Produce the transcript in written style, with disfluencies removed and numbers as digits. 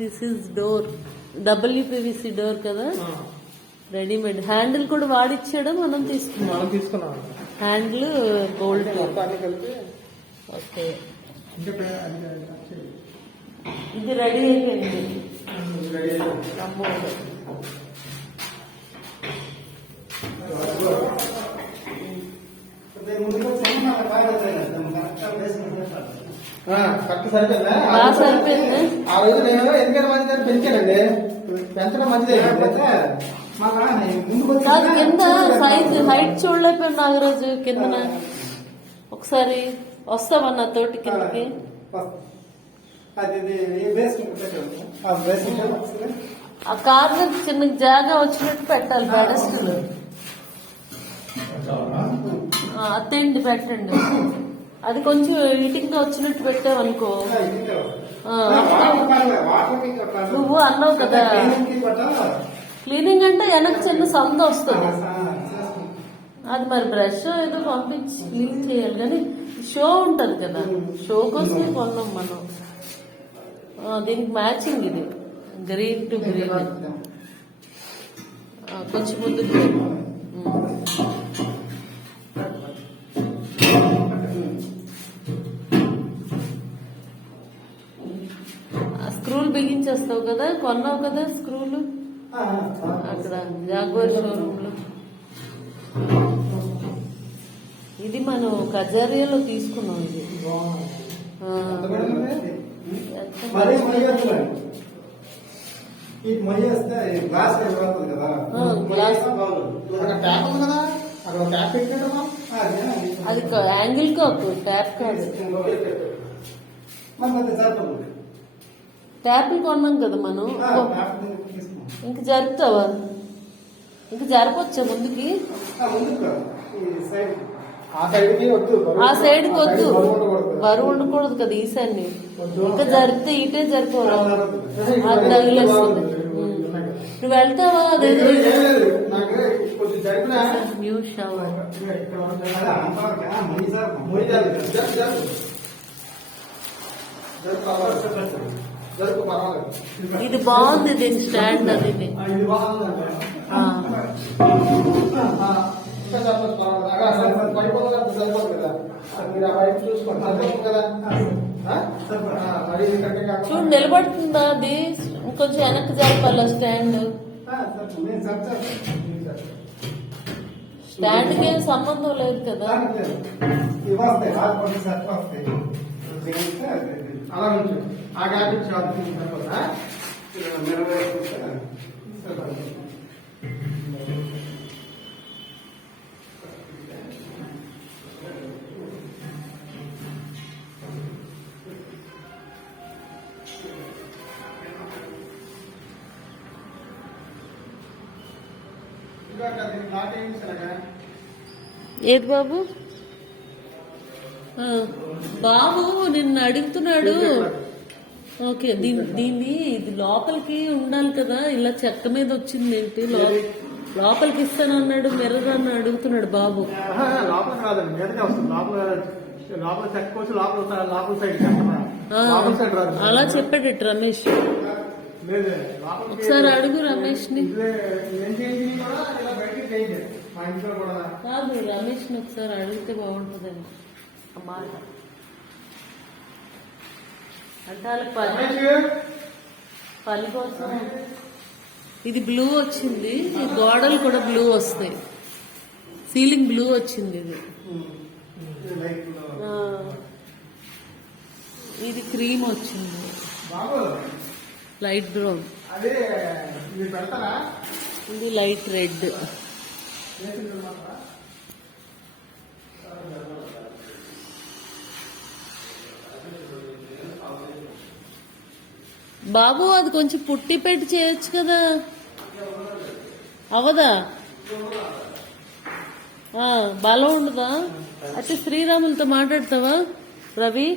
This is door, WPVC door కదా, readymade. Handle కూడా వాడిచ్చాడు, మనం తీసుకున్నాం. Handle gold. ఓకే, ఇది రెడీ అయిపోయింది. సరిపోయింది. ఆ రోజు నేను ఎందుకంటే మంచిదని పెంచానండి, పెంచడం మంచిదే. కింద సైజ్ హైట్ చూడలేకపోయాను నాగరాజు. కిందన ఒకసారి వస్తావన్నా తోటి కిందకి. ఆ కార్నర్ చిన్న జాగా వచ్చినట్టు పెట్టాలి. పెడస్టల్ అత్తండి పెట్టండి. అది కొంచెం ఇటింగ్ గా వచ్చినట్టు పెట్టావనుకో. నువ్వు అన్నావు కదా క్లీనింగ్ అంటే వెనక్కి చిన్న సంద వస్తుంది. అది మరి బ్రష్ ఏదో పంపించి క్లీన్ చేయాలి. కానీ షో ఉంటది కదా, షో కోసమే కొన్నాం మనం. దీనికి మ్యాచింగ్ ఇది గ్రీన్ టు గ్రీన్. కొంచెం ముందు స్క్రూలు బిగించేస్తావు కదా, కొన్నావు కదా స్క్రూలు అక్కడ జాగ్వార్ షోరూమ్ లో. ఇది మనం కజారియాలో తీసుకున్నాం. ఇది అది యాంగిల్ కాకు, ట్యాప్ కాదు. ట్యాప్ కొన్నాం కదా మనం. ఇంక జరుపుతావా? ఇంక జరపొచ్చా ముందుకి? ఆ సైడ్ కి వద్దు, బరువు ఉండకూడదు కదా ఈశాన్ని. ఇంకా జరిపితే ఇటే జరిపోవాలి, అది తగిలేస్తుంది. నువ్వు వెళ్తావా? అదేదో న్యూ షవర్. ఇది బాగుంది, దీని స్టాండ్. అది చూడు నిలబడుతుందా? అది కొంచెం వెనక్కి జరపాల స్టాండ్. స్టాండ్ కి ఏం సంబంధం లేదు కదా. ఏది బాబు? బాబు నిన్ను అడుగుతున్నాడు. ఓకే, దీన్ని ఇది లోపలికి ఉండాలి కదా, ఇలా చెక్క మీద వచ్చింది ఏంటి? లోపలికి ఇస్తాను అన్నాడు, మిర్రర్ అని అడుగుతున్నాడు బాబు. అలా చెప్పాడు రమేష్. ఒకసారి అడుగు రమేష్ ని. కాదు, రమేష్ ని ఒకసారి అడిగితే బాగుంటుందని అన్నమాట. అంటే పని కోసం ఇది బ్లూ వచ్చింది, ఈ గోడలు కూడా బ్లూ వస్తాయి. సీలింగ్ బ్లూ వచ్చింది. ఇది క్రీమ్ వచ్చింది, లైట్ బ్రౌన్. ఇది లైట్ రెడ్. బాబు అది కొంచెం పుట్టి పెట్టి చేయొచ్చు కదా, అవదా? బలం ఉండదా? అయితే శ్రీరాములతో మాట్లాడతావా రవి?